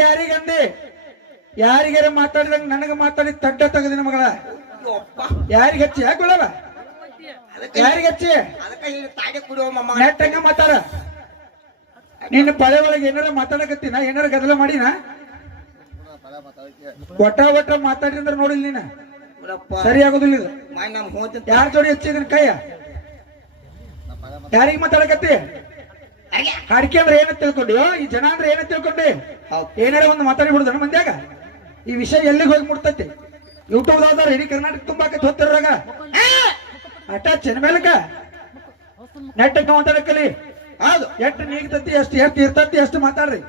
ಯಾರಿಗಂದಿ ಯಾರಿಗಾರ ಮಾತಾಡಿದಂಗ ನನಗ ಮಾತಾಡಿ ತಡ್ಡ ತೆಗದಿನ ಮಗಳ ಯಾರಿಗೆ ಹಚ್ಚಿ ಯಾಕೊಳವ ಯಾರಿಗೆ ಹಚ್ಚಿ ನೆಟ್ಟಂಗ ಮಾತಾಡ ನಿನ್ನ ಪಳೆ ಒಳಗೆ ಏನಾರ ಮಾತಾಡಕತ್ತೀನ ಏನಾರ ಗದಲ ಮಾಡಿನ ಒಟ್ಟ ಒಟ್ಟ ಮಾತಾಡಿದ್ರ ನೋಡಿಲ್ಲ ನೀನ ಸರಿ ಆಗೋದಿಲ್ಲ ಇದು ಯಾರ ಜೋಡಿ ಹಚ್ಚಿದನ್ ಕೈಯ ಯಾರಿಗೆ ಮಾತಾಡಕತ್ತಿ ಅಡಿಕೆ ಅಂದ್ರೆ ಏನ ತಿಳ್ಕೊಂಡು ಈ ಜನ ಅಂದ್ರೆ ಏನ ತಿಳ್ಕೊಂಡೆ ಏನಾರ ಒಂದು ಮಾತಾಡಿ ಬಿಡುದಣ್ಣ ಮಂದ್ಯಾಗ ಈ ವಿಷಯ ಎಲ್ಲಿಗೆ ಹೋಗಿ ಮುಟ್ತೈತಿ ಯೂಟ್ಯೂಬ್ ದಾವ್ದಾರ ಇಡೀ ಕರ್ನಾಟಕ ತುಂಬಾಕತ್ ಹೋಗ್ತಿರಾಗ ಅಟ ಚೆನ್ಮೇಲಕ ನೆಟ್ಟಕ್ಕ ಮಾತಾಡಕಲಿ ಹೌದು ಎಷ್ಟು ನೀಗ್ತತಿ ಎಷ್ಟು ಇರ್ತತಿ ಎಷ್ಟು ಮಾತಾಡ್ರಿ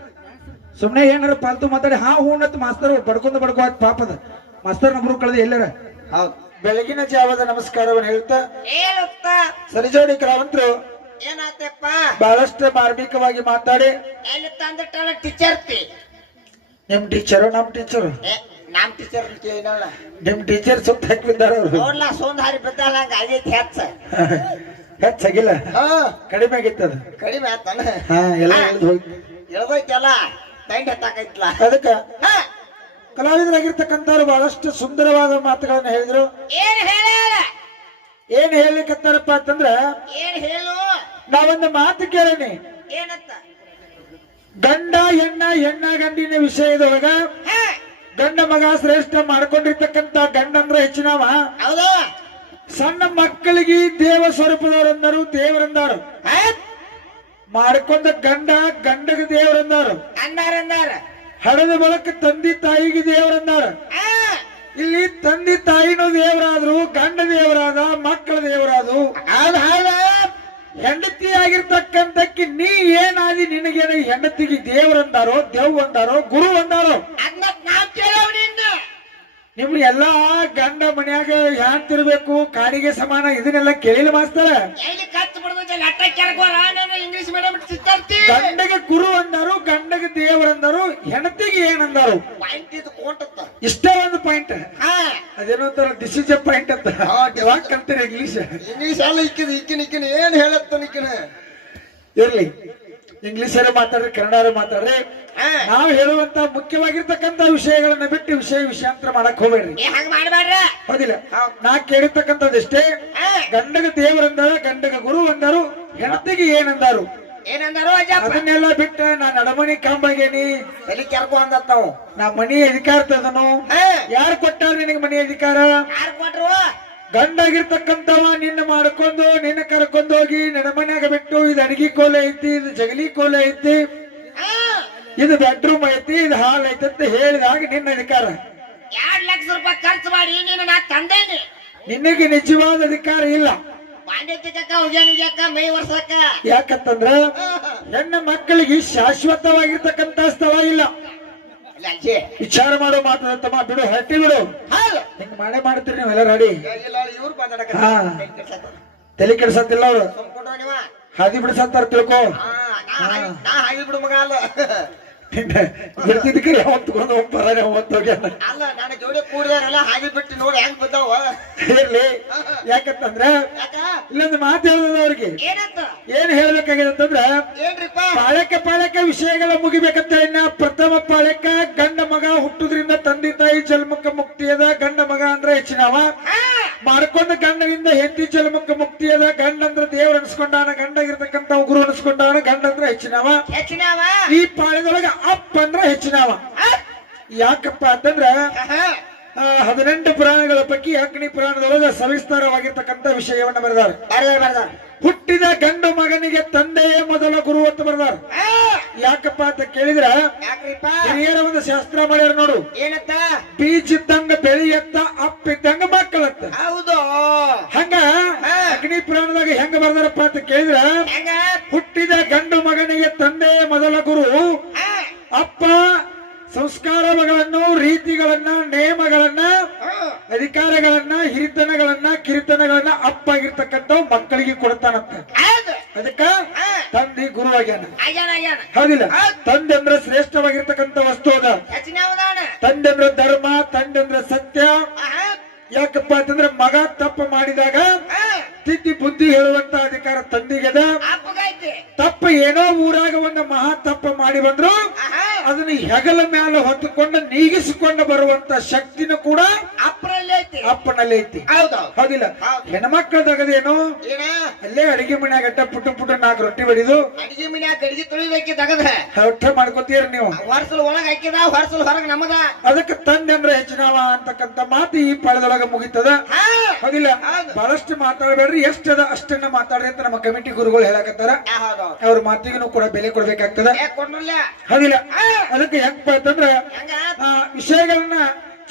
ಸುಮ್ನೆ ಏನಾರ ಪಾಲ್ತು ಮಾತಾಡಿ ಹಾ ಹೂನತ್ ಮಾಸ್ತರ್ ಬಡ್ಕೊಂಡ್ ಬಡ್ಕೋ ಪಾಪದ ಮಾಸ್ತರ್ ನಮ್ರು ಕಳೆದ ಎಲ್ಲಾರ ಹೌದು ಬೆಳಗಿನ ಜಾವದ ನಮಸ್ಕಾರವನ್ನು ಹೇಳ್ತಾ ಸರಿಜೋಡಿ ಕಲಾವಂತರು ಏನಾತಪ್ಪ ಬಹಳಷ್ಟು ಮಾರ್ಮಿಕವಾಗಿ ಮಾತಾಡಿ ಎಲ್ಲಿ ತಂದಿಟ್ಟಲ್ಲ ಟೀಚರ್ ನಿಮ್ ಟೀಚರು ನಮ್ ಟೀಚರು ನಮ್ ಟೀಚರ್ ಏನಲ್ಲ ನಿಮ್ ಟೀಚರ್ ಸುತ್ತ ಹಾಕಿ ಬಿದ್ದಾರ ಅವ್ರು ನೋಡ್ಲಾ ಸೋಂದ್ ಹಾರಿ ಬಿದ್ದಾಳ ಹಂಗ ಆಗೈತಿ ಹೆಚ್ಚಾಗಿಲ್ಲ ಕಡಿಮೆ ಆಗಿತ್ತದ ಕಡಿಮೆ ಆತಾನ ಹಾ ಎಲ್ಲ ಹೇಳ್ದೈತಲ್ಲ ಟೈಂಟ್ ಹತ್ತಾಕೈತ್ಲ ಅದಕ್ಕ ಕಲಾವಿದರಾಗಿರ್ತಕ್ಕಂಥವ್ರು ಬಹಳಷ್ಟು ಸುಂದರವಾದ ಮಾತುಗಳನ್ನ ಹೇಳಿದ್ರು ಏನ್ ಹೇಳಿಕತ್ತಾರಪ್ಪ ಅಂತಂದ್ರ ಏನ್ ಹೇಳು ನಾವೊಂದು ಮಾತು ಕೇಳೇನಿ ಏನಂತ ಗಂಡ ಹೆಣ್ಣ ಗಂಡಿನ ವಿಷಯದೊಳಗ ಗಂಡ ಮಗ ಶ್ರೇಷ್ಠ ಮಾಡ್ಕೊಂಡಿರ್ತಕ್ಕಂತ ಗಂಡಂದ್ರ ಹೆಚ್ಚಿನವ ಹೌದು ಸಣ್ಣ ಮಕ್ಕಳಿಗೆ ದೇವ ಸ್ವರೂಪದವರಂದರು ದೇವರಂದಾರು ಮಾಡ್ಕೊಂಡ ಗಂಡಗ ದೇವರಂದಾರು ಅನ್ನಾರ ಹಡದ ಬಳಕ ತಂದೆ ತಾಯಿಗೆ ದೇವರಂದಾರ ಇಲ್ಲಿ ತಂದೆ ತಾಯಿನೂ ದೇವರಾದ್ರು ಗಂಡ ದೇವರಾದ ಮಕ್ಕಳ ದೇವರಾದ್ರು ಹೆಂಡತಿ ಆಗಿರ್ತಕ್ಕಂಥಕ್ಕೆ ನೀ ಏನಾದಿ ನಿನಗೇನ ಹೆಂಡತಿಗೆ ದೇವರಂದಾರೋ ದೇವ್ ಅಂದಾರೋ ಗುರು ಅಂದಾರೋ ನಿಮ್ ಎಲ್ಲಾ ಗಂಡ ಮನ್ಯಾಗ ಹ್ಯಾಂತಿರ್ಬೇಕು ಕಾಡಿಗೆ ಸಮಾನ ಇದನ್ನೆಲ್ಲ ಕೇಳಿಲ್ಲ ಮಾಸ್ತರ ಇಂಗ್ಲಿಷ್ ಮೀಡಿಯಂ ಗಂಡಗೆ ಗುರು ಅಂದರು ಗಂಡಗೆ ದೇವರಂದರು ಹೆಂಡತಿಗೆ ಏನಂದರು ಇಷ್ಟೇ ಒಂದು ಪಾಯಿಂಟ್ ಅದೇನೋ ತರ ದಿಸ್ ಇಸ್ ಎ ಪಾಯಿಂಟ್ ಅಂತ ಯಾವಾಗ ಕಲ್ತೀರಿ ಇಂಗ್ಲಿಷ್ ಎಲ್ಲ ಇಕ್ಕಿನ ಏನ್ ಹೇಳತ್ತ ಇರ್ಲಿ ಇಂಗ್ಲಿಷರೇ ಮಾತಾಡ್ರಿ ಕನ್ನಡ ಮಾತಾಡ್ರಿ ನಾವು ಹೇಳುವಂತ ಮುಖ್ಯವಾಗಿರ್ತಕ್ಕಂತ ವಿಷಯಗಳನ್ನ ಬಿಟ್ಟು ವಿಷಯಾಂತರ ಮಾಡಕ್ ಹೋಗ್ಬೇಡ್ರಿ ಹೌದಿಲ್ಲ ನಾ ಕೇಳಿರ್ತಕ್ಕಂಥದ್ದಷ್ಟೇ ಗಂಡಗ ದೇವರಂದಾರ ಗಂಡಗ ಗುರು ಅಂದರು ಹೆಂಡತಿಗೆ ಏನಂದಾರು ಅದನ್ನೆಲ್ಲ ಬಿಟ್ಟ ನಾ ನಡಮಣಿ ಕಾಂಬಾಗೇನಿ ತಲೆ ಕೆರ್ಕೊ ಅಂದತ್ ನಾವು ನಾ ಮನಿ ಅಧಿಕಾರ ತದನು ಯಾರು ಕೊಟ್ಟಾರ ನಿನಗೆ ಮನಿ ಅಧಿಕಾರ ಯಾರು ಕೊಟ್ರು ಗಂಡಾಗಿರ್ತಕ್ಕಂಥವ ನಿನ್ನ ಮಾಡ್ಕೊಂಡು ನಿನ್ನ ಕರ್ಕೊಂಡು ಹೋಗಿ ನಡಮನ್ಯಾಗ ಬಿಟ್ಟು ಇದು ಅಡಿಗೆ ಕೋಲೆ ಐತಿ ಇದು ಜಗಲಿ ಕೋಲೆ ಐತಿ ಇದು ಬೆಡ್ರೂಮ್ ಐತಿ ಇದು ಹಾಲ್ ಐತಿ ಅಂತ ಹೇಳಿದಾಗ ನಿನ್ನ ಅಧಿಕಾರ 2 ಲಕ್ಷ ರೂಪಾಯಿ ಖರ್ಚು ಮಾಡಿ ನೀನು ನಾ ತಂದೇನಿ ನಿನಗೆ ನಿಜವಾದ ಅಧಿಕಾರ ಇಲ್ಲ ಮೈ ವರ್ಷಕ್ಕ ಯಾಕಂತಂದ್ರ ಹೆಣ್ಣ ಮಕ್ಕಳಿಗೆ ಶಾಶ್ವತವಾಗಿರ್ತಕ್ಕಂತ ಸ್ಥಳ ಇಲ್ಲ ವಿಚಾರ ಮಾಡೋ ಮಾತಾಡತ್ತಮ್ಮ ಬಿಡು ಹಟ್ಟಿ ಬಿಡು ಹಿಂಗ್ ಮಾಡೇ ಮಾಡ್ತೀರಿ ನೀವೆಲ್ಲ ರೆಡಿ ತಲೆ ಕೆಡ್ಸತ್ತಿಲ್ಲ ಅವ್ರು ಹಾದಿ ಬಿಡ್ಸತ್ತಾರ ತಿಳ್ಕೊ ಬಿಡು ಮಗ ಅಲ್ಲ ಬಿಡ್ತಿದ್ದಕ್ಕೆ ಯಾವತ್ ತಗೊಂಡು ಹೋಗ್ಬಾರ ಹೋಗ್ಯಾನ ಅಲ್ಲ ನನ್ನ ಜೋಡಿ ಕೂಡಿದಾರಲ್ಲ ಹಾದಿ ಬಿಟ್ಟು ನೋಡಿ ಹೆಂಗ್ ಬಿದ್ದಾವ ಇರ್ಲಿ ಯಾಕಂತಂದ್ರ ಇಲ್ಲೊಂದು ಮಾತು ಹೇಳದ ಅವ್ರಿಗೆ ಏನ್ ಹೇಳ್ಬೇಕಾಗಿದೆ ಅಂತಂದ್ರ ಪಾಳಕ್ಕೆ ವಿಷಯಗಳ ಮುಗಿಬೇಕಂತ ಇನ್ನ ಪ್ರಥಮ ಪಾಳಕ ಗಂಡ ಮಗ ಹುಟ್ಟುದ್ರಿಂದ ತಂದೆ ತಾಯಿ ಜನ್ಮಕ್ಕ ಮುಕ್ತಿಯದ ಗಂಡ ಮಗ ಅಂದ್ರ ಹೆಚ್ಚಿನವ ಮಾಡ್ಕೊಂಡ ಗಂಡನಿಂದ ಹೆಂಡತಿ ಜನ್ಮಕ್ಕ ಮುಕ್ತಿಯದ ಗಂಡ ಅಂದ್ರ ದೇವ್ರ ಅನ್ಸ್ಕೊಂಡಾನ ಗಂಡಗಿರ್ತಕ್ಕಂಥ ಗುರು ಅನ್ಸ್ಕೊಂಡಾನ ಗಂಡ ಅಂದ್ರ ಹೆಚ್ಚಿನವ ಈ ಪಾಳ್ಯದೊಳಗ ಅಪ್ಪ ಅಂದ್ರ ಹೆಚ್ಚಿನವ ಯಾಕಪ್ಪ ಅಂತಂದ್ರ 18 ಪುರಾಣಗಳ ಪೈಕಿ ಅಗ್ನಿ ಪುರಾಣದೊಳಗ ಸವಿಸ್ತಾರವಾಗಿರ್ತಕ್ಕಂಥ ವಿಷಯವನ್ನ ಬರೆದಾರ ಹುಟ್ಟಿದ ಗಂಡು ಮಗನಿಗೆ ತಂದೆಯೇ ಮೊದಲ ಗುರು ಅಂತ ಬರೆದಾರ ಯಾಕಪ್ಪ ಅಂತ ಕೇಳಿದ್ರ ಹಿರಿಯರ ಒಂದು ಶಾಸ್ತ್ರ ಮಾಡ್ಯಾರ ನೋಡು ಏನತ್ತ ಬೀಜಿದ್ದಂಗ ಬೆಳೆಯತ್ತ ಅಪ್ಪಿದ್ದಂಗ ಮಕ್ಕಳತ್ತ ಹೌದು ಹಂಗ ಅಗ್ನಿ ಪುರಾಣದಾಗ ಹೆಂಗ ಬರ್ದಾರಪ್ಪ ಅಂತ ಕೇಳಿದ್ರ ಹುಟ್ಟಿದ ಗಂಡು ಮಗನಿಗೆ ತಂದೆಯೇ ಮೊದಲ ಗುರು ಅಪ್ಪ ಸಂಸ್ಕಾರಗಳನ್ನು ರೀತಿಗಳನ್ನ ನೇಮಗಳನ್ನ ಅಧಿಕಾರಗಳನ್ನ ಹಿರಿತನಗಳನ್ನ ಕಿರಿತನಗಳನ್ನ ಅಪ್ಪಾಗಿರ್ತಕ್ಕಂಥ ಮಕ್ಕಳಿಗೆ ಕೊಡ್ತಾನಂತ ಅದಕ್ಕ ತಂದೆ ಗುರು ಆಗ್ಯಾನ ಹೌದಿಲ್ಲ ತಂದೆ ಅಂದ್ರೆ ಶ್ರೇಷ್ಠವಾಗಿರ್ತಕ್ಕಂಥ ವಸ್ತು ಅದ ತಂದೆ ಅಂದ್ರೆ ಧರ್ಮ ತಂದೆ ಅಂದ್ರೆ ಸತ್ಯ ಯಾಕಪ್ಪ ಅಂತಂದ್ರೆ ಮಗ ತಪ್ಪು ಮಾಡಿದಾಗ ತಿದ್ದಿ ಬುದ್ಧಿ ಹೇಳುವಂತ ಅಧಿಕಾರ ತಂದಿಗೆದ ತಪ್ಪು ಏನೋ ಊರಾಗ ಒಂದು ಮಹಾ ತಪ್ಪು ಮಾಡಿ ಬಂದ್ರು ಅದನ್ನ ಹೆಗಲ ಮೇಲೆ ಹೊತ್ತುಕೊಂಡು ನೀಗಿಸಿಕೊಂಡು ಬರುವಂತ ಶಕ್ತಿನೂ ಕೂಡ ಅಪ್ಪರಲ್ಲಿ ಐತಿ. ಅಪ್ಪನಲ್ಲಿ ಐತಿ. ಹೌದು. ಹೌದಿಲ್ಲ? ಹೆಣ್ಮಕ್ಳು ತಗದೇನು ಏನ ಅಲ್ಲೇ ಅಡಿಗೆ ಮನ್ಯಾಗ ಗಟ್ಟ ಪುಟ್ಟ 4 ರೊಟ್ಟಿ ಬಡಿದು ಅಡಿಗೆ ಮನ್ಯಾಗ ಗಡಿಗೆ ತೊಳಿದಕ್ಕೆ ತಗದ ರೊಟ್ಟಿ ಮಾಡ್ಕೊತೀರಿ ನೀವು. ಹೊರಸಲ್ ಒಳಗ ಹಾಕಿದ ಹೊರಸಲ್ ಹೊರಗ ನಮ್ಮದ. ಅದಕ್ಕೆ ತಂದೆ ಅಂದ್ರೆ ಹೆಚ್ಚಿನವ ಅಂತಕ್ಕಂತ ಮಾತು ಈ ಪಾಳದೊಳಗ ಮುಗಿತದ. ಹೌದಿಲ್ಲ? ಬಹಳಷ್ಟು ಮಾತಾಡಬೇಡ್ರಿ, ಎಷ್ಟದ ಅಷ್ಟನ್ನ ಮಾತಾಡ್ರಿ ಅಂತ ನಮ್ಮ ಕಮಿಟಿ ಗುರುಗಳು ಹೇಳಕತ್ತಾರ. ಅವ್ರ ಮಾತಿಗೂ ಕೂಡ ಬೆಲೆ ಕೊಡ್ಬೇಕಾಗ್ತದ. ಹೌದಿಲ್ಲ? ಅದಕ್ಕೆ ಹೆಂಗಪ್ಪ ಅಂತಂದ್ರ ವಿಷಯಗಳನ್ನ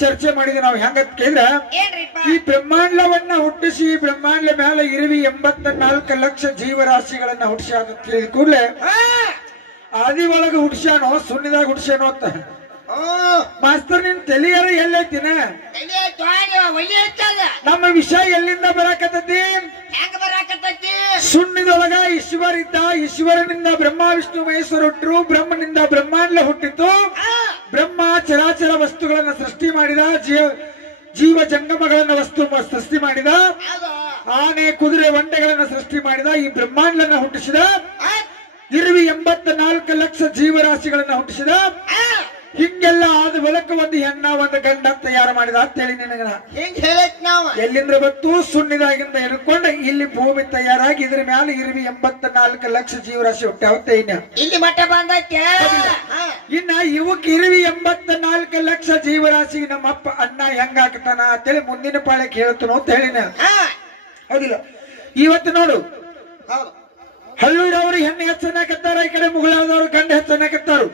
ಚರ್ಚೆ ಮಾಡಿದ್ವಿ ನಾವು. ಹೆಂಗ ಕೇಳಿದ್ರ ಈ ಬ್ರಹ್ಮಾಂಡವನ್ನ ಹುಟ್ಟಿಸಿ ಈ ಬ್ರಹ್ಮಾಂಡ ಮೇಲೆ ಇರುವಿ 84 ಲಕ್ಷ ಜೀವರಾಶಿಗಳನ್ನ ಹುಟ್ಟಿಸಿ ಅಂತ ತಿಳಿದ ಕೂಡಲೇ ಆದಿ ಒಳಗ ಹುಡ್ಸ್ಯಾನೋ ಸುಣ್ಣಿದಾಗ ಹುಡ್ಸ್ಯಾನೋ ಅಂತ ಮಾಸ್ತರ್ ನಿನ್ ತಲೆಯಾರ ಎಲ್ಲೈತಿನ ನಮ್ಮ ವಿಷಯ ಎಲ್ಲಿಂದ ಬರಾಕತ್ತೈತಿ? ಸುಣ್ಣಿದೊಳಗ ಈಶ್ವರ ಇದ್ದ, ಈಶ್ವರನಿಂದ ಬ್ರಹ್ಮ ವಿಷ್ಣು ಮಹೇಶ್ವರ ಹುಟ್ಟರು, ಬ್ರಹ್ಮನಿಂದ ಬ್ರಹ್ಮಾಂಡ ಹುಟ್ಟಿತು. ಬ್ರಹ್ಮ ಚರಾಚರ ವಸ್ತುಗಳನ್ನ ಸೃಷ್ಟಿ ಮಾಡಿದ, ಜೀವ ಜಂಗಮಗಳನ್ನ ಸೃಷ್ಟಿ ಮಾಡಿದ, ಆನೆ ಕುದುರೆ ಒಂಟೆಗಳನ್ನ ಸೃಷ್ಟಿ ಮಾಡಿದ, ಈ ಬ್ರಹ್ಮಾಂಡನ ಹುಟ್ಟಿಸಿದ, ಇರುವಿ 84 ಲಕ್ಷ ಜೀವರಾಶಿಗಳನ್ನ ಹುಟ್ಟಿಸಿದ. ಹಿಂಗೆಲ್ಲ ಆದ ಬಳಿಕ ಒಂದು ಹೆಣ್ಣ ಒಂದು ಗಂಡ ತಯಾರು ಮಾಡಿದ ಅಂತೇಳಿ ನಿನಗ ಎಲ್ಲಿಂದ ಬತ್ತು? ಸುಣ್ಣಿದಾಗಿಂದ ಹಿಡ್ಕೊಂಡು ಇಲ್ಲಿ ಭೂಮಿ ತಯಾರಾಗಿ ಇದ್ರ ಮ್ಯಾಲ ಇರುವಿ 84 ಲಕ್ಷ ಜೀವರಾಶಿ ಹುಟ್ಟಾವತ್ತೆ. ಇಲ್ಲಿ ಮಟ್ಟ ಬಂದೈತೆ. ಇನ್ನ ಇವಕ್ ಇರುವಿ 84 ಲಕ್ಷ ಜೀವರಾಶಿ ನಮ್ಮಪ್ಪ ಅಣ್ಣ ಹೆಂಗ ಹಾಕ್ತಾನ ಅಂತೇಳಿ ಮುಂದಿನ ಪಾಳಕ್ಕೆ ಹೇಳ್ತಾನೋ ಅಂತ ಹೇಳಿನ. ಹೌದಿಲ್ಲ? ಇವತ್ತು ನೋಡು, ಹಳ್ಳೂರವ್ರು ಹೆಣ್ಣು ಹೆಚ್ಚನ್ನಕತ್ತಾರ, ಈ ಕಡೆ ಮುಗಳಾದವ್ರು ಗಂಡ ಹೆಚ್ಚನ್ನಕತ್ತಾರು.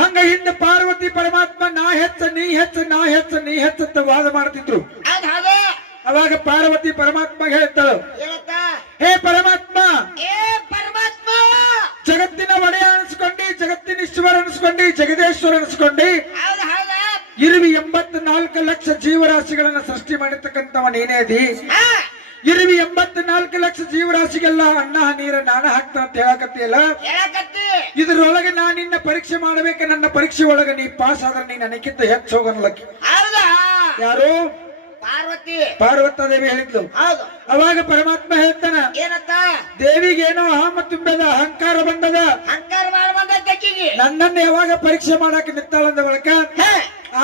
ಹಂಗ ಹಿಂದೆ ಪಾರ್ವತಿ ಪರಮಾತ್ಮ ನಾ ಹೆಚ್ಚ ನೀ ಹೆಚ್ಚ ನಾ ಹೆಚ್ಚ ನೀ ಹೆಚ್ಚ ವಾದ ಮಾಡ್ತಿದ್ರು. ಅವಾಗ ಪಾರ್ವತಿ ಪರಮಾತ್ಮ ಹೇಳ್ತಾಳು, ಹೇ ಪರಮಾತ್ಮ, ಜಗತ್ತಿನ ಒಡೆಯ ಅನಿಸ್ಕೊಂಡಿ, ಜಗತ್ತಿನ ಈಶ್ವರ ಅನಿಸ್ಕೊಂಡಿ, ಜಗದೇಶ್ವರ ಅನಿಸ್ಕೊಂಡಿ, ಇರುವಿ 84 ಲಕ್ಷ ಜೀವರಾಶಿಗಳನ್ನ ಸೃಷ್ಟಿ ಮಾಡಿರ್ತಕ್ಕಂಥವ ನೀನೇ ಅದಿ. ಇರುವಿ 84 ಲಕ್ಷ ಜೀವರಾಶಿಗೆಲ್ಲ ಅನ್ನ ನೀರ ನಾನ ಹಾಕ್ತಾ ಅಂತ ಹೇಳಕತ್ತಿಯಲ್ಲ, ಇದ್ರೊಳಗೆ ನಾನು ನಿನ್ನ ಪರೀಕ್ಷೆ ಮಾಡಬೇಕ. ನನ್ನ ಪರೀಕ್ಷೆ ಒಳಗ ನೀ ಪಾಸ್ ಆದ್ರೆ ನೀ ನನಗಿಂತ ಹೆಚ್ಚು ಹೋಗನ್ಲಕ್ಕಿ. ಯಾರು? ಪಾರ್ವತಾದೇವಿ ಹೇಳಿದ್ಲು. ಅವಾಗ ಪರಮಾತ್ಮ ಹೇಳ್ತಾನ, ದೇವಿಗೇನೋ ಹಾಮ ತುಂಬದ, ಅಹಂಕಾರ ಬಂದದ, ನನ್ನನ್ನು ಯಾವಾಗ ಪರೀಕ್ಷೆ ಮಾಡಾಕ ನಿಂತಾಳಂದ ಬಳಕ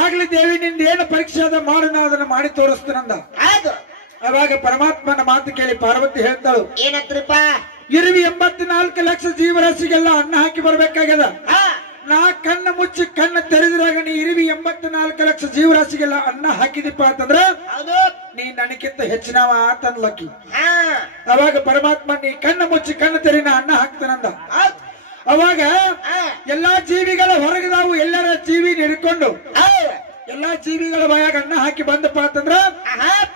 ಆಗ್ಲಿ ದೇವಿ ನಿಂದ ಏನು ಪರೀಕ್ಷೆ ಅದ ಮಾಡು, ನಾ ಅದನ್ನ ಮಾಡಿ ತೋರಿಸ್ತೇನಂದ. ಅವಾಗ ಪರಮಾತ್ಮನ ಮಾತು ಕೇಳಿ ಪಾರ್ವತಿ ಹೇಳ್ತಾಳು, ಏನಂತ್ರಿಪ್ಪ? ಇರುವಿ 84 ಲಕ್ಷ ಜೀವರಾಶಿಗೆಲ್ಲ ಅನ್ನ ಹಾಕಿ ಬರ್ಬೇಕಾಗ್ಯದ. ನಾ ಕಣ್ಣು ಮುಚ್ಚಿ ಕಣ್ಣು ತೆರೆದ್ರಾಗ ನೀ ಇರುವಿ 84 ಲಕ್ಷ ಜೀವರಾಶಿಗೆಲ್ಲ ಅನ್ನ ಹಾಕಿದಿಪ್ಪ ಅಂತಂದ್ರ ನೀ ನನಗಿಂತ ಹೆಚ್ಚಿನವ ಅಂತನ್ಲಕ್ಕಿ. ಅವಾಗ ಪರಮಾತ್ಮ ನೀ ಕಣ್ಣು ಮುಚ್ಚಿ ಕಣ್ಣು ತೆರಿ ನಾ ಅನ್ನ ಹಾಕ್ತಾನಂದ. ಅವಾಗ ಎಲ್ಲಾ ಜೀವಿಗಳ ಹೊರಗದಾವು, ಎಲ್ಲರ ಜೀವಿ ಹಿಡ್ಕೊಂಡು ಎಲ್ಲಾ ಜೀವಿಗಳ ಬಾಯಾಗ ಅನ್ನ ಹಾಕಿ ಬಂದಪ್ಪ ಅಂತಂದ್ರ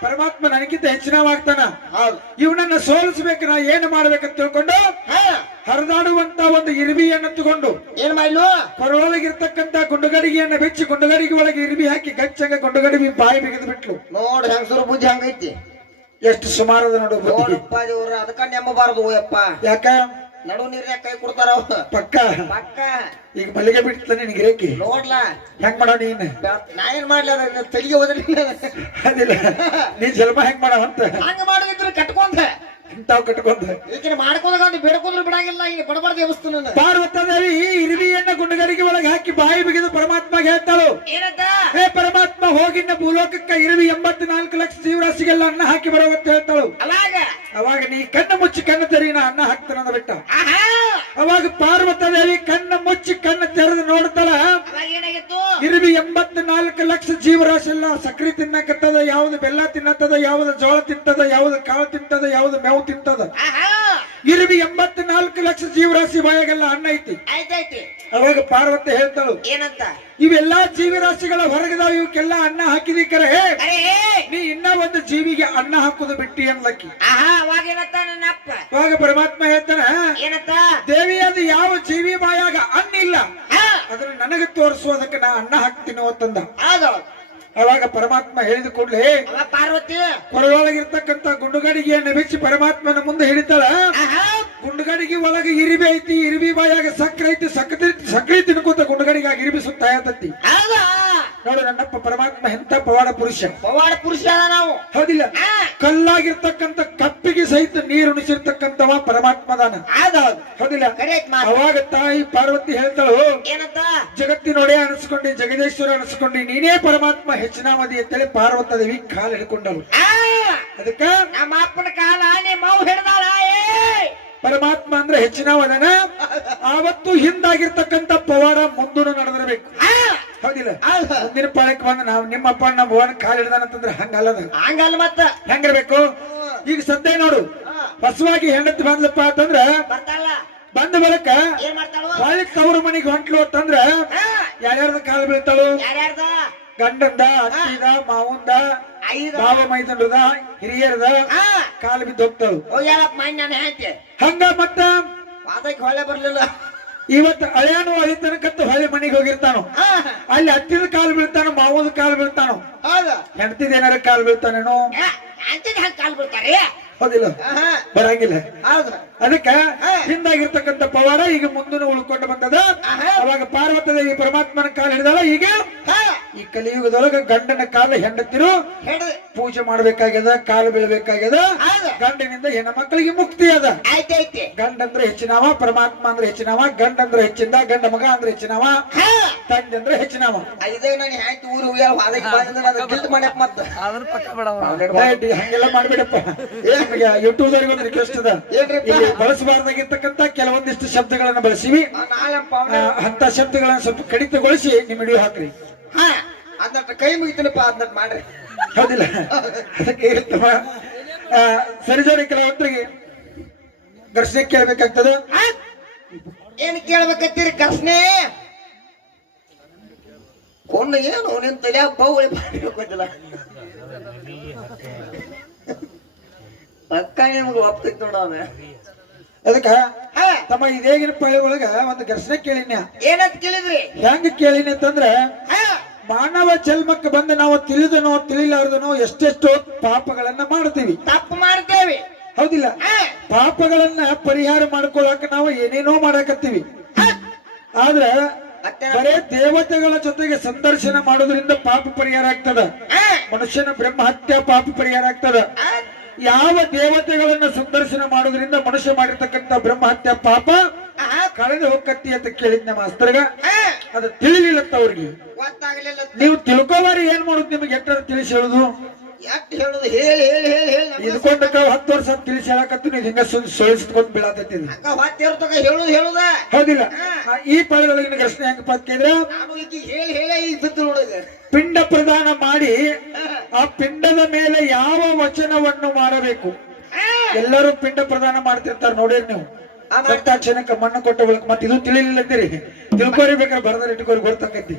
ಪರಮಾತ್ಮ ನನಗಿಂತ ಹೆಚ್ಚಿನವಾಗ್ತಾನ. ಇವನನ್ನ ಸೋಲಿಸ್ಬೇಕು, ನಾ ಏನು ಮಾಡ್ಬೇಕಂತ ತಿಳ್ಕೊಂಡು ಹರಿದಾಡುವಂತ ಒಂದು ಇರುವಿಯನ್ನು ತಗೊಂಡು ಏನ್ ಮಾಡ್ಲು, ಕೊರೊಳಗಿರ್ತಕ್ಕಂತ ಗುಂಡುಗಡಿಗೆಯನ್ನ ಬೆಚ್ಚಿ ಗುಂಡುಗಡಿಗೆ ಒಳಗೆ ಇರುವಿ ಹಾಕಿ ಗಚ್ಚಂಗ ಗುಂಡುಗಡಿಗೆ ಬಾಯಿ ಬಿಗಿದು ಬಿಟ್ಲು. ನೋಡ್ ಹೆಂಗಸರು ಬುದ್ಧಿ ಹಂಗೈತಿ, ಎಷ್ಟು ಸುಮಾರದ ನೋಡು. ಅದಕ್ಕ ನೆಮ್ಮಬಾರದು ಯಪ್ಪ. ಯಾಕ? ನಡು ನೀರ್ನ್ಯಾಗ ಕೈ ಕೊಡ್ತಾರ ಪಕ್ಕ ಪಕ್ಕ. ಈಗ ಮಲ್ಲಿಗೆ ಬಿಡ್ತಾನೆ ನಿನಗೆ ರೇಖಿ ನೋಡ್ಲಾ ಹೆಂಗ್ ಮಾಡೋ ನೀನ್? ನಾ ಏನ್ ಮಾಡ್ಲ, ತೆಲಿಗೆ ಹೋದ್ರಿ ಅದಿಲ್ಲ, ನೀ ಜನ್ಮ ಹೆಂಗ್ ಮಾಡವ ಅಂತ ಹಂಗ ಮಾಡೋದಿದ್ರೆ ಕಟ್ಕೊಂಡ ಇಂತಾವ್ ಕಟ್ಕೊಂಡ ಈಗ ಮಾಡ್ಕೊಂಡ ಬೇಡ್ಕೊಂಡ್ರು ಬಿಡಂಗಿಲ್ಲ. ಈಗ ಬಡಬಾರ್ದು ದೇವಸ್ಥಾನ ಪಾರ್ವತದೇವಿ ಇರುವಿಯನ್ನ ಗುಂಡುಗಡಿಗೆ ಒಳಗೆ ಹಾಕಿ ಬಾಯಿ ಬಿಗಿದು ಪರಮಾತ್ಮ ಹೇಳ್ತಾಳು, ಹೇ ಪರಮಾತ್ಮ ಹೋಗಿನ್ನ ಭೂಲೋಕಕ್ಕ ಇರುವಿ 84 ಲಕ್ಷ ಜೀವರಾಶಿಗೆಲ್ಲ ಅನ್ನ ಹಾಕಿ ಬರೋವಂತ ಹೇಳ್ತಾಳು. ಅವಾಗ ನೀ ಕಣ್ಣು ಮುಚ್ಚಿ ಕಣ್ಣು ತೆರಿ ನಾ ಅನ್ನ ಹಾಕ್ತಾನ ಬಿಟ್ಟ. ಅವಾಗ ಪಾರ್ವತದೇವಿ ಕಣ್ಣು ಮುಚ್ಚಿ ಕಣ್ಣು ತೆರೆದು ನೋಡ್ತಾಳ, ಇರುವಿ 84 ಲಕ್ಷ ಜೀವರಾಶಿ ಎಲ್ಲ ಸಕ್ರಿ ತಿನ್ನಕತ್ತದ, ಯಾವ್ದು ಬೆಲ್ಲ ತಿನ್ನತ್ತದ, ಯಾವ್ದು ಜೋಳ ತಿಂತದ, ಯಾವ್ದು ಕಾಳು ತಿಂತದ, ಯಾವ್ದು ಮೇವು ತಿಂತದ. ಇರುವಿ 84 ಲಕ್ಷ ಜೀವರಾಶಿ ಬಾಯಾಗೆಲ್ಲ ಅನ್ನ ಐತಿ. ಅವಾಗ ಪಾರ್ವತಿ ಹೇಳ್ತಾಳು, ಏನಂತ? ಇವೆಲ್ಲಾ ಜೀವರಾಶಿಗಳ ಹೊರಗದಾವ, ಇವಕ್ಕೆಲ್ಲ ಅನ್ನ ಹಾಕಿದಿ ಕರೆ, ನೀ ಇನ್ನ ಒಂದು ಜೀವಿಗೆ ಅನ್ನ ಹಾಕುದು ಬಿಟ್ಟಿ ಅನ್ಲಕ್ಕಿ. ಅವಾಗ ಪರಮಾತ್ಮ ಹೇಳ್ತಾನ, ಏನಂತ? ದೇವಿ ಅದು ಯಾವ ಜೀವಿ ಬಾಯಾಗ ಅನ್ನ ಇಲ್ಲ ಅದನ್ನ ನನಗೆ ತೋರಿಸುವುದಕ್ಕೆ ನಾ ಅನ್ನ ಹಾಕ್ತೀನಿ ಅಂತಂದ. ಅವಾಗ ಪರಮಾತ್ಮ ಹೇಳಿದ ಕೂಡಲೇ ಪಾರ್ವತಿ ಹೊರೊಳಗಿರ್ತಕ್ಕಂತ ಗುಂಡುಗಡಿಗೆಯನ್ನು ಬಿಚ್ಚಿ ಪರಮಾತ್ಮನ ಮುಂದೆ ಹಿಡಿತಾಳ. ಗುಂಡಗಡಿಗೆ ಒಳಗೆ ಇರಿಬಿ ಐತಿ, ಇರಿಬಿ ಬಾಯಾಗ ಸಕ್ರೆ ಐತಿ, ಸಕ್ರೆ ತಿನ್ಕೋತ ಗುಂಡಗಡಿಗಾಗಿ ಇರಿಬಿ ಸುತ್ತ ಆಯತತ್ತಿ. ಹೌದಾ ನೋಡು ನನ್ನಪ್ಪ ಪರಮಾತ್ಮ ಎಂತ ಪವಾಡ ಪುರುಷ. ಪವಾಡ ಪುರುಷ ಅದ ನಾವು. ಹೌದಿಲ್ಲ, ಕಲ್ಲಾಗಿರ್ತಕ್ಕಂಥ ಕಪ್ಪಿಗೆ ಸಹಿತ ನೀರು ಉಣಿಸಿರ್ತಕ್ಕಂಥವ ಪರಮಾತ್ಮದಾನ. ಹೌದಿಲ್ಲ, ಅವಾಗ ತಾಯಿ ಪಾರ್ವತಿ ಹೇಳ್ತಾಳು, ಏನಂತ? ಜಗತ್ತಿನೊಡೆ ಅನಿಸ್ಕೊಂಡಿ, ಜಗದೀಶ್ವರ ಅನಿಸ್ಕೊಂಡಿ, ನೀನೇ ಪರಮಾತ್ಮ ಹೆಚ್ಚಿನಾಮದಿ ಅಂತೇಳಿ ಪಾರ್ವತ ದೇವಿ ಕಾಲು ಹಿಡ್ಕೊಂಡಳು. ಅದಕ್ಕ ನಮ್ಮ ಅಪ್ಪನ ಕಾಲ ನಿಮ್ಮ ಅವ್ ಹಿಡ್ದಾಳ. ಪರಮಾತ್ಮ ಅಂದ್ರೆ ಹೆಚ್ಚಿನವದನ. ಆವತ್ತು ಹಿಂದಾಗಿರ್ತಕ್ಕಂಥ ಪವಾಡ ಮುಂದೂ ನಡೆದಿರ್ಬೇಕು. ಹೌದಿಲ್ಲ, ಮುಂದಿನ ಪಾಳಕ್ಕೆ ಬಂದ ನಾವು ನಿಮ್ಮಪ್ಪ ನಮ್ಮ ಅವನ ಕಾಲು ಹಿಡ್ದಾನಂತಂದ್ರೆ ಹಂಗಲ್ಲದ. ಹಂಗಲ್ಲ ಮತ್ತ ಹೆಂಗಿರ್ಬೇಕು? ಈಗ ಸದ್ಯ ನೋಡು, ಬಸವಾಗಿ ಹೆಂಡತಿ ಬಂದ್ಲಪ್ಪ ಅಂತಂದ್ರ ಬರ್ತಾಳ. ಬಂದ ಬರಕ ಏನ್ ಮಾಡ್ತಾಳು? ಹೊಳ್ಳಿ ತವ್ರ ಮನಿಗೆ ಹೊಂಟ್ಲು ಅಂತಂದ್ರ ಯಾರ್ಯಾರ್ದ ಕಾಲು ಬೀಳ್ತಾಳು? ಯಾರ್ಯಾರ್ದ? ಗಂಡಂದ, ಅತ್ತಿದ, ಮಾವಂದ, ಬಾವ ಮೈದಂಡ್ರದ, ಹಿರಿಯರದ ಕಾಲು ಬಿದ್ದು ಹೋಗ್ತಾಳು. ಹೋಗ್ಯಾಳಪ್ಪ ಮೈ ನಾನು ಹೇಳ್ತಿ. ಹಂಗ ಮತ್ತ ಅದಕ್ಕೆ ಹೊಳೆ ಬರ್ಲಿಲ್ಲ. ಇವತ್ತು ಹಳೆಯನು ಹಳಿ ತನಕತ್ತ ಹೊಳೆ ಮನಿಗೆ ಹೋಗಿರ್ತಾನು. ಅಲ್ಲಿ ಹತ್ತಿದ ಕಾಲು ಬೀಳ್ತಾನು, ಮಾವದ ಕಾಲು ಬೀಳ್ತಾನು, ಹೌದಾ? ಹೆಂಡತಿದ ಏನಾರ ಕಾಲು ಬೀಳ್ತಾನೇನೋ. ಅಂತಿದ್ ಹಂಗ ಕಾಲ್ ಬಿಡ್ತಾರೆ. ಹೌದಿಲ್ಲ, ಬರಂಗಿಲ್ಲ. ಹೌದು. ಅದಕ್ಕ ಹಿಂದಾಗಿರ್ತಕ್ಕಂಥ ಪವಾಡ ಈಗ ಮುಂದೂ ಉಳ್ಕೊಂಡು ಬಂದದ. ಅವಾಗ ಪಾರ್ವತದೇವಿ ಪರಮಾತ್ಮನ ಕಾಲು ಹಿಡಿದಾಳ. ಈಗ ಈ ಕಲಿಯುಗದೊಳಗ ಗಂಡನ ಕಾಲು ಹೆಂಡತಿರು ಪೂಜೆ ಮಾಡ್ಬೇಕಾಗ್ಯದ, ಕಾಲು ಬೀಳ್ಬೇಕಾಗ್ಯದ. ಗಂಡನಿಂದ ಹೆಣ್ಣ ಮಕ್ಕಳಿಗೆ ಮುಕ್ತಿ ಅದ. ಆಯ್ತೈತಿ. ಗಂಡ ಅಂದ್ರೆ ಹೆಚ್ಚಿನವ, ಪರಮಾತ್ಮ ಅಂದ್ರೆ ಹೆಚ್ಚಿನವ, ಗಂಡ ಅಂದ್ರೆ ಹೆಚ್ಚಿಂದ, ಗಂಡ ಮಗ ಅಂದ್ರೆ ಹೆಚ್ಚಿನವ, ತಂದೆ ಅಂದ್ರೆ ಹೆಚ್ಚಿನವ. ಇದೇ ನಾನು ಆಯ್ತು ಊರು ಹೋಗ್ಯಾಳ ಅದಕ್ಕೆ ಬಂದ್ರೆ ಗಿಲ್ಟ್ ಮಾಡ್ಯಾಕ ಮತ್ತ ಹಂಗೆಲ್ಲ ಮಾಡ್ಬೇಡಪ್ಪ. ನಿಮಗೆ ಯೂಟ್ಯೂಬ್ ದವ್ರಿಗೆ ಒಂದು ರಿಕ್ವೆಸ್ಟ್ ಅದ, ಇಲ್ಲಿ ಬಳಸಬಾರ್ದಾಗಿರ್ತಕ್ಕಂಥ ಕೆಲವೊಂದಿಷ್ಟು ಶಬ್ದಗಳನ್ನ ಬಳಸಿವಿ. ಅಂತ ಶಬ್ದಗಳನ್ನ ಸ್ವಲ್ಪ ಕಡಿತಗೊಳಿಸಿ ನಿಮ್ ವಿಡಿಯೋ ಹಾಕ್ರಿ. ಅದನ್ನ ಕೈ ಮುಗಿತನಪ್ಪ, ಅದನ್ನ ಮಾಡ್ರಿ. ಹೌದಿಲ್ಲ, ಅದಕ್ಕೆ ಇರ್ತವ ಸರಿ ಜೋಡಿ ಕೆಲವೊಂದರಿಗೆ ಘರ್ಷಣೆ ಕೇಳ್ಬೇಕಾಗ್ತದ. ಏನ್ ಕೇಳ್ಬೇಕತ್ತೀರಿ ಕರ್ಷಣೆ? ಕೊಂಡು ಏನು ನಿನ್ ತಲೆ ಬಾವು ಮಾಡಿಲ್ಲ ಅಕ್ಕ ನಿಮ್ಗೆ ಒಪ್ತೈತಿ ನೋಡವ. ಅದಕ್ಕ ತಮ್ಮ ಇದೇಗಿನ ಪಳ್ಳಿ ಒಳಗ ಒಂದು ಘರ್ಷಣೆ ಕೇಳಿನ. ಏನಂತ ಕೇಳಿದ್ರಿ? ಹೆಂಗ ಕೇಳಿನಿ ಅಂತಂದ್ರ, ಮಾನವ ಜನ್ಮಕ್ಕೆ ಬಂದು ನಾವು ತಿಳಿದನೋ ತಿಳಿಲಾರ್ದನೋ ಎಷ್ಟೆಷ್ಟೋ ಪಾಪಗಳನ್ನ ಮಾಡ್ತೀವಿ, ತಪ್ಪು ಮಾಡ್ತೇವೆ. ಹೌದಿಲ್ಲ, ಪಾಪಗಳನ್ನ ಪರಿಹಾರ ಮಾಡ್ಕೊಳಕ ನಾವು ಏನೇನೋ ಮಾಡಕತ್ತೀವಿ. ಆದ್ರ ಬರೇ ದೇವತೆಗಳ ಜೊತೆಗೆ ಸಂದರ್ಶನ ಮಾಡೋದ್ರಿಂದ ಪಾಪ ಪರಿಹಾರ ಆಗ್ತದ. ಮನುಷ್ಯನ ಬ್ರಹ್ಮ ಹತ್ಯ ಪಾಪ ಪರಿಹಾರ ಆಗ್ತದ. ಯಾವ ದೇವತೆಗಳನ್ನ ಸಂದರ್ಶನ ಮಾಡೋದ್ರಿಂದ ಮನುಷ್ಯ ಮಾಡಿರ್ತಕ್ಕಂಥ ಬ್ರಹ್ಮ ಹತ್ಯ ಪಾಪ ಕಳೆದು ಹೋಗತ್ತಿ ಅಂತ ಕೇಳಿದ್ ನಮ್ಮ ಮಾಸ್ತರ್ಗ. ಅದು ತಿಳಿಲಿಲ್ಲಂತ ಅವ್ರಿಗೆ. ನೀವು ತಿಳ್ಕೋವಾರಿ ಏನ್ ಮಾಡುದು? ನಿಮಗೆ ಎಟ್ಟಾರ ತಿಳಿಸಿ ಹೇಳುದು? ಹೇಳುದು ಹೇಳಿ ಹೇಳಿ ಹೇಳಿ ಹೇಳಿ ಇದಕೊಂಡಕ್ಕ 10 ವರ್ಷ ತಿಳಿಸಿ ಹೇಳಕತ್ತು ನೀವು ಹಿಂಗ ಸೊಳಿಸ್ಕೊಂಡ್ ಬೀಳತೈತಿ. ಹೇಳುದು ಹೇಳುದ ಹೌದಿಲ್ಲ. ಈ ಪಾಳದೊಳಗಿನ ಘರ್ಷಣೆ ಹೆಂಗಪ್ಪ ಕೇಳಿದ್ರೆ, ಹೇಳಿ ಹೇಳಿ ಈಗ ಬಿದ್ದು ನೋಡಿದೆ. ಪಿಂಡ ಪ್ರದಾನ ಮಾಡಿ ಆ ಪಿಂಡದ ಮೇಲೆ ಯಾವ ವಚನವನ್ನು ಮಾಡಬೇಕು? ಎಲ್ಲರೂ ಪಿಂಡ ಪ್ರದಾನ ಮಾಡ್ತಿರ್ತಾರ ನೋಡಿರಿ ನೀವು. ಸತ್ತಾಕ್ಷಣಕ್ಕೆ ಮಣ್ಣು ಕೊಟ್ಟ ಬಳಿಕ ಮತ್ತೆ ಇದು ತಿಳಿಲಿಲ್ಲಂದಿರಿ, ತಿಳ್ಕೋರಿ ಬೇಕಾದ್ರೆ ಬರದಾರ ಇಟ್ಕೋರಿ ಗೊತ್ತಾಕೈತಿ.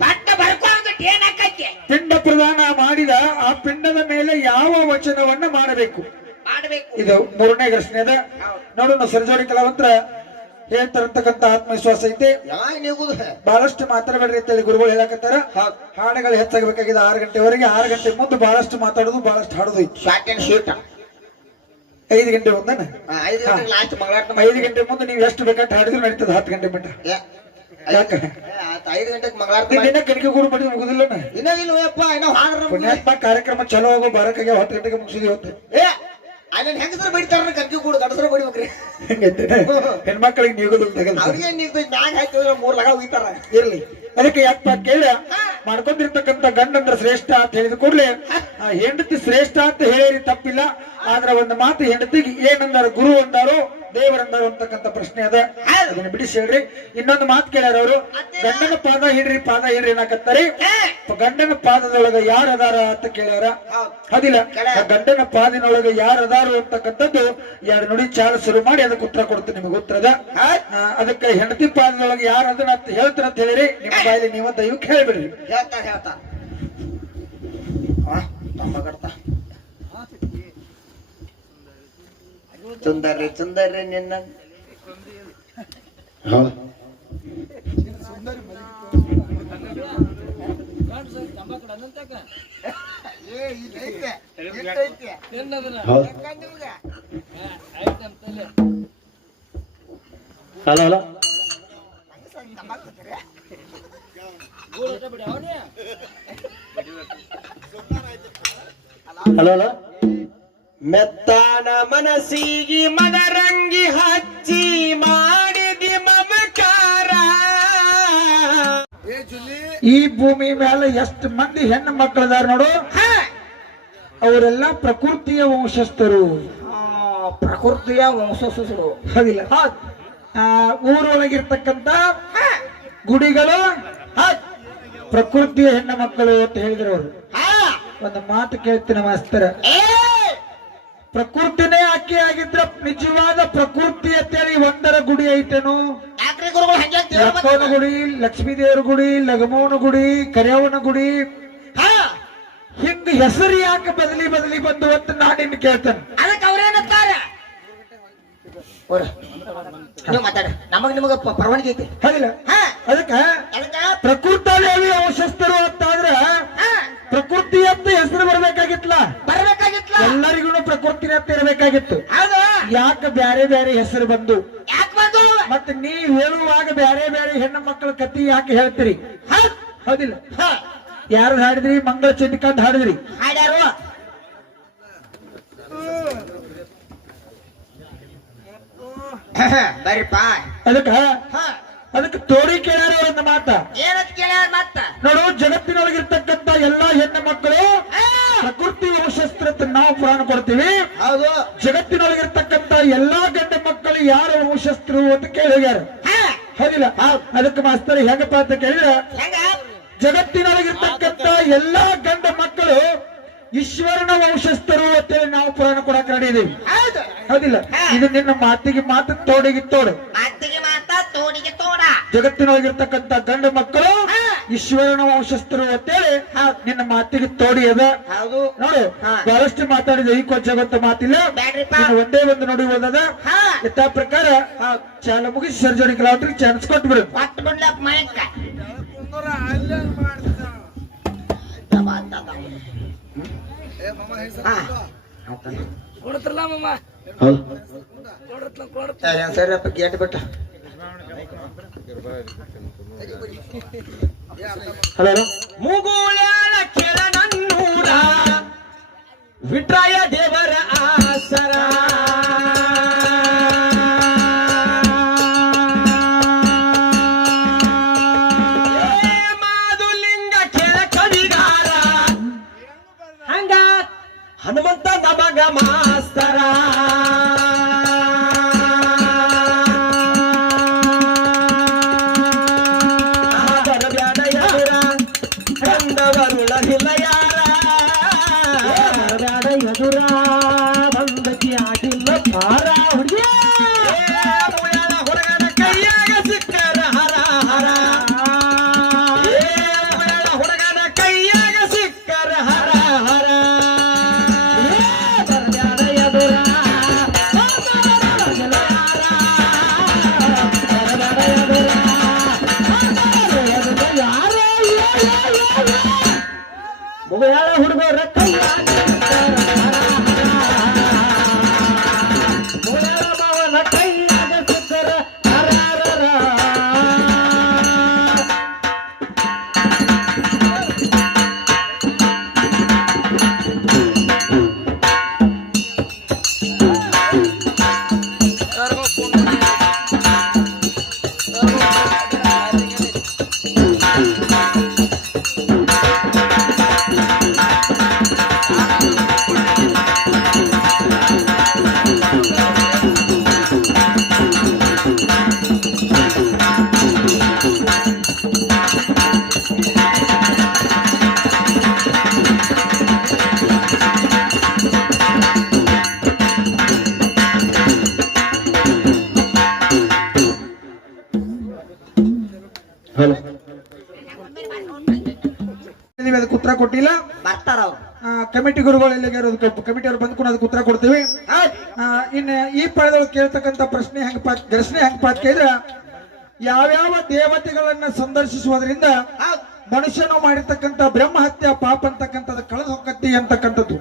ಪಿಂಡ ಪ್ರದಾನ ಮಾಡಿದ ಆ ಪಿಂಡದ ಮೇಲೆ ಯಾವ ವಚನವನ್ನ ಮಾಡಬೇಕು? ಇದು 3ನೇ ಘರ್ಷಣೆ ಅದ. ನೋಡೋಣ, ಸರಿಜೋಡಿ ಕೆಲವಂತ್ರ ಹೇಳ್ತಾರಂತಕ್ಕಂಥ ಆತ್ಮವಿಶ್ವಾಸ ಐತಿ. ಬಹಳಷ್ಟು ಮಾತಾಡಬೇಡ್ರಿ ಅಂತೇಳಿ ಗುರುಗಳು ಹೇಳಕತ್ತಾರ. ಹಾಡುಗಳು ಹೆಚ್ಚಾಗಬೇಕಾಗಿದೆ 6 ಗಂಟೆವರೆಗೆ. 6 ಗಂಟೆ ಮುಂದೆ ಬಹಳಷ್ಟು ಮಾತಾಡೋದು, ಬಹಳಷ್ಟು ಹಾಡೋದು ಐತಿ. 5 ಗಂಟೆ ಮುಂದೆ 5 ಗಂಟೆ ಮುಂದೆ ನೀವು ಎಷ್ಟು ಬೇಕಾದ್ರೆ ಹಾಡಿದ್ರು ನಡೀತದೆ. 10 ಗಂಟೆ ಮಟ್ಟ ಯಾಕೆ 5 ಗಂಟೆಗೆ ದಿನ ಕಣಿಕೆ ಗುರು ಬಡಿ ಮುಗುದಿಲ್ಲ. ಪುಣ್ಯಾತ್ಮ ಕಾರ್ಯಕ್ರಮ ಚಲೋ ಆಗೋ ಬಾರಕಾಗೆ 10 ಗಂಟೆಗೆ ಮುಗಿಸಿದ್ವಿ ಇವತ್ತು. ಅಲ್ಲೇನ್ ಹೆಂಗಸರು ಬಡಿತಾರ, ಕರ್ಕಿ ಕೂಡ ಗಡಸರು ಬಡಿಬೇಕ್ರಿ. ಹೆಣ್ಮಕ್ಳಿಗೆ ನೀಗುದು ಅವ್ರಿಗೆ ಮ್ಯಾಗ ಹಾಕಿದ್ರೆ 3 ಲಗ ಉಯ್ತಾರ. ಇರ್ಲಿ. ಅದಕ್ಕೆ ಯಾಕಪ್ಪ ಕೇಳ, ಮಾಡ್ಕೊಂಡಿರ್ತಕ್ಕಂಥ ಗಂಡಂದ್ರ ಶ್ರೇಷ್ಠ ಅಂತ ಹೇಳಿದ ಕೂಡಲೇ ಆ ಹೆಂಡತಿ ಶ್ರೇಷ್ಠ ಅಂತ ಹೇಳಿ ತಪ್ಪಿಲ್ಲ. ಆದ್ರ ಒಂದು ಮಾತು ಹೆಂಡತಿಗೆ ಏನಂದಾರ, ಗುರು ಅಂದಾರೋ ದೇವರಂದಾರೋ ಅಂತಕ್ಕಂಥ ಪ್ರಶ್ನೆ ಅದ. ಅದನ್ನ ಬಿಡಿಸಿ ಹೇಳ್ರಿ. ಇನ್ನೊಂದು ಮಾತು ಕೇಳ್ಯಾರ ಅವರು, ಗಂಡನ ಪಾದ ಹಿಡ್ರಿ ಪಾದ ಹಿಡ್ರಿ ಏನಾಕತ್ತಾರಿ. ಗಂಡನ ಪಾದದೊಳಗ ಯಾರ ಅದಾರ ಅಂತ ಕೇಳ್ಯಾರ. ಅದಿಲ್ಲ, ಗಂಡನ ಪಾದಿನೊಳಗ ಯಾರ ಅದಾರು ಅಂತಕ್ಕಂಥದ್ದು 2 ನುಡಿ ಚಾಲ ಶುರು ಮಾಡಿ ಅದಕ್ಕೆ ಉತ್ತರ ಕೊಡ್ತೀನಿ. ನಿಮಗೆ ಉತ್ತರದ ಅದಕ್ಕೆ ಹೆಂಡತಿ ಪಾದದೊಳಗೆ ಯಾರ ಅದನ್ನ ಹೇಳ್ತಾರ ಅಂತ ಹೇಳಿರಿ. ನಿಮ್ಮ ಬಾಯಲ್ಲಿ ನೀವು ದಯವಿಟ್ಟು ಹೇಳ್ಬಿಡ್ರಿ. ಹೇಳ್ತಾ ಸುಂದರ್ರಿ ಸುಂದರ್ರಿ ನಿನ್ನ ಹಲೋ ಹಲೋ ಹಲೋ ಹಲೋ ಮೆತ್ತಾನ ಮನಸ್ಸಿಗೆ ಮದರಂಗಿ ಹಚ್ಚಿ ಮಾಡಿದಿ ಮಮಕಾರ. ಈ ಭೂಮಿ ಮೇಲೆ ಎಷ್ಟು ಮಂದಿ ಹೆಣ್ಣು ಮಕ್ಕಳದಾರ ನೋಡು, ಅವರೆಲ್ಲ ಪ್ರಕೃತಿಯ ವಂಶಸ್ಥರು. ಪ್ರಕೃತಿಯ ವಂಶಸ್ಥರು. ಹೌದಿಲ್ಲ? ಊರೊಳಗಿರ್ತಕ್ಕಂತ ಗುಡಿಗಳು ಪ್ರಕೃತಿಯ ಹೆಣ್ಣು ಮಕ್ಕಳು ಅಂತ ಹೇಳಿದ್ರು ಅವರು. ಒಂದು ಮಾತು ಕೇಳ್ತೀನಿ ಮಾಸ್ತರ, ಪ್ರಕೃತಿನೇ ಆಕೆ ಆಗಿದ್ರ ನಿಜವಾದ ಪ್ರಕೃತಿ ಅಂತೇಳಿ ಒಂದರ ಗುಡಿ ಐತೇನು? ಲಕ್ಕವನ ಗುಡಿ, ಲಕ್ಷ್ಮೀ ದೇವರ ಗುಡಿ, ಲಗಮೋನ ಗುಡಿ, ಕರಿಯವನ ಗುಡಿ, ಹಿಂಗ ಹೆಸರು ಯಾಕೆ ಬದಲಿ ಬದಲಿ ಬಂದು ಅಂತ ನಾನಿನ್ ಕೇಳ್ತೇನೆ. ಅದಕ್ಕೆ ಅವ್ರೇನಂತಾರೆ? ಮಾತಾಡ, ನಮಗ್ ನಿಮಗ ಪರವಾನಗಿ ಐತಿ. ಹೌದಿಲ್ಲ? ಅದಕ್ಕ ಪ್ರಕೃತ ದೇವಿ ವಂಶಸ್ಥರು ಅಂತಾದ್ರ ಪ್ರಕೃತಿ ಅಂತ ಹೆಸರು ಬರ್ಬೇಕಾಗಿತ್ತಲ್ಲ, ಎಲ್ಲರಿಗೂ ಪ್ರಕೃತಿನ ಅಂತ ಇರಬೇಕಾಗಿತ್ತು. ಯಾಕೆ ಬ್ಯಾರೆ ಬ್ಯಾರೆ ಹೆಸರು ಬಂದು? ಮತ್ತೆ ನೀವ್ ಹೇಳುವಾಗ ಬ್ಯಾರೆ ಬ್ಯಾರೆ ಹೆಣ್ಣು ಮಕ್ಕಳ ಕತಿ ಯಾಕೆ ಹೇಳ್ತೀರಿ? ಹೌದಿಲ್ಲ? ಯಾರು ಹಾಡಿದ್ರಿ? ಮಂಗಳ ಚಂಡಿಕಾಂತ್ ಹಾಡಿದ್ರಿ. ಹಾಡ್ಯಾರು ಬರಿಪ್ಪ. ಅದಕ್ಕೆ ತೋಡಿ ಕೇಳ್ಯಾರ ಒಂದು ಮಾತ. ಏನಂತ ಕೇಳ್ಯಾರ ಮತ್ತ? ನೋಡು, ಜಗತ್ತಿನೊಳಗಿರ್ತಕ್ಕಂತ ಎಲ್ಲಾ ಹೆಣ್ಣು ಮಕ್ಕಳು ಪ್ರಕೃತಿ ವಂಶಸ್ತ್ರ ಅಂತ ನಾವು ಪುರಾಣ ಕೊಡ್ತೀವಿ. ಹೌದು. ಜಗತ್ತಿನೊಳಗಿರ್ತಕ್ಕಂತ ಎಲ್ಲಾ ಗಂಡ ಮಕ್ಕಳು ಯಾರ ವಂಶಸ್ಥರು ಅಂತ ಕೇಳಿ ಹೋಗ್ಯಾರ. ಹೌದಿಲ್ಲ? ಅದಕ್ಕೆ ಮಾಸ್ತರ್ ಹೆಂಗಪ್ಪ ಅಂತ ಕೇಳಿದ್ರೆ, ಜಗತ್ತಿನೊಳಗಿರ್ತಕ್ಕಂತ ಎಲ್ಲಾ ಗಂಡ ಮಕ್ಕಳು ಈಶ್ವರನ ವಂಶಸ್ಥರು ಅಂತೇಳಿ ನಾವು ಪುರಾಣ ಕೊಡಕ್ ನಡೆಯಿದ್ದೀವಿ. ಹೌದಿಲ್ಲ? ಇದು ನಿನ್ನ ಮಾತಿಗೆ ಮಾತು, ತೋಡಿಗೆ ತೋಡು. ಮಾತಿಗೆ ಮಾತ, ತೋಡಿಗೆ ತೋಡ. ಜಗತ್ತಿನೊಳಗಿರ್ತಕ್ಕಂತ ಗಂಡ ಮಕ್ಕಳು ಈಶ್ವರನ ವಂಶಸ್ಥರು ಅಂತೇಳಿ ನಿನ್ನ ಮಾತಿಗೆ ತೋಡಿ ಅದ. ನೋಡು, ಬಹಳಷ್ಟು ಮಾತಾಡಿದ ಈ ಕೊಂಚಗಂತ ಮಾತಿಲ್ಲ. ಒಂದೇ ಒಂದು ನೋಡಿ ಓದದ ಯಥ ಪ್ರಕಾರ ಚಾಲ ಮುಗಿಸಿ ಸರ್ಜರಿ ಕಲಾವಿದ್ರಿಗೆ ಚಾನ್ಸ್ ಕೊಟ್ಬಿಡು. ಸರಿಯಪ್ಪ, ಗೇಟ್ ಬಿಟ್ಟ. ಹಲೋ, ಮುಗುಳ್ಯಾಳ ಕೆಳನನ್ನೂರ ವಿಟ್ರಾಯ ದೇವರ ಆಸರ. ಮಾದುಲಿಂಗ ಕೆಳ ಕಡಿಗಾರ ಹಂಗ ಹನುಮಂತ ನಮಗ ಮಾಸ್ತರ. ಎದುರ ಬಂದಕಿ ಆಗಿಲ್ಲ ಭಾರ ಹುಡುಗಿ ಹುಡುಗನ ಕೈಯಾಗ ಸಿಕ್ಕರ ಹರ ಹರ. ಹುಡುಗನ ಕೈಯಾಗ ಸಿಕ್ಕರ ಹರ ಹರ. ಎದುರ ಮುಗಿಯಾಳ ಹುಡುಗರ ಕೈಯಾಗ ಅದಕ್ಕೆ ಉತ್ತರ ಕೊಟ್ಟಿಲ್ಲ. ಬರ್ತಾರ ಅವ್ರು. ಕಮಿಟಿ ಗುರುಗಳೆಲ್ಲ ಕಮಿಟಿ ಅವ್ರು ಬಂದ್ಕೊಂಡು ಅದಕ್ಕೆ ಉತ್ತರ ಕೊಡ್ತೀವಿ. ಇನ್ನ ಈ ಪಡೆದವ್ರು ಕೇಳ್ತಕ್ಕಂತ ಪ್ರಶ್ನೆ ಹೆಂಗಪ್ಪ ಅಂತ ಕೇಳಿದ್ರೆ, ಯಾವ್ಯಾವ ದೇವತೆಗಳನ್ನ ಸಂದರ್ಶಿಸುವುದರಿಂದ ಮನುಷ್ಯನು ಮಾಡಿರ್ತಕ್ಕಂಥ ಬ್ರಹ್ಮಹತ್ಯ ಪಾಪ ಅಂತಕ್ಕಂಥದ್ದು ಕಳೆದು ಹೋಗತ್ತಿ ಅಂತಕ್ಕಂಥದ್ದು.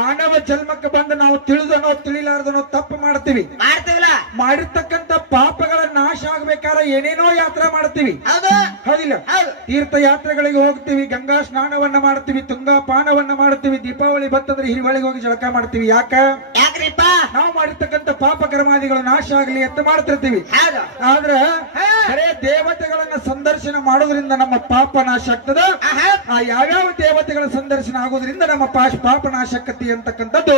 ಮಾನವ ಜನ್ಮಕ್ಕೆ ಬಂದು ನಾವು ತಿಳಿದನೋ ತಿಳಿಲಾರ್ದನೋ ತಪ್ಪು ಮಾಡ್ತೀವಿ. ಮಾಡಿರ್ತಕ್ಕಂಥ ಪಾಪಗಳ ನಾಶ ಪ್ರಕಾರ ಏನೇನೋ ಯಾತ್ರಾ ಮಾಡ್ತೀವಿ, ಹೌದು ಹೌದಿಲ್ಲ? ಹೌದು. ತೀರ್ಥಯಾತ್ರೆಗಳಿಗೆ ಹೋಗ್ತೀವಿ, ಗಂಗಾ ಸ್ನಾನವನ್ನ ಮಾಡ್ತೀವಿ, ತುಂಗಾ ಪಾನವನ್ನ ಮಾಡ್ತೀವಿ, ದೀಪಾವಳಿ ಬರ್ತಂದ್ರೆ ಹಿರಿವಳಿಗೆ ಹೋಗಿ ಜಳಕ ಮಾಡ್ತೀವಿ. ಯಾಕ್ರಿಪ್ಪ? ನಾವು ಮಾಡಿರ್ತಕ್ಕಂಥ ಪಾಪ ಕರ್ಮಾದಿಗಳು ನಾಶ ಆಗಲಿ ಅಂತ ಮಾಡ್ತಿರ್ತೀವಿ. ಹೌದು. ಆದ್ರ ಬರೇ ದೇವತೆಗಳನ್ನ ಸಂದರ್ಶನ ಮಾಡೋದ್ರಿಂದ ನಮ್ಮ ಪಾಪ ನಾಶ ಆಗ್ತದ. ಆ ಯಾವ್ಯಾವ ದೇವತೆಗಳ ಸಂದರ್ಶನ ಆಗೋದ್ರಿಂದ ನಮ್ಮ ಪಾಪ ನಾಶ ಆಕತಿ ಅಂತಕ್ಕಂಥದ್ದು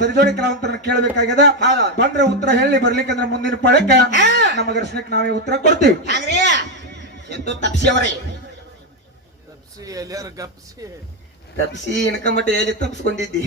ಸರಿಜೋಡಿ ಕಲಾವಂತರನ್ನ ಕೇಳಬೇಕಾಗ್ಯದ. ಬಂದ್ರೆ ಉತ್ತರ ಹೇಳಿ, ಬರ್ಲಿಕ್ಕಂದ್ರೆ ಮುಂದಿನ ಪಾಳಕ್ಕ ನಮ್ಮ ಘರ್ಷಣೆಗೆ ನಾವೇ ಉತ್ತರ ಕೊಡ್ತೀವಿ. ಹಂಗ್ರಿ ಎದ್ದು ತಪ್ಸಿಯವ್ರಿ ತಪ್ಸಿ ಇನ್ಕಮಟ್ಟ ಎಲ್ಲಿ ತಪ್ಸ್ಕೊಂಡಿದ್ದಿ?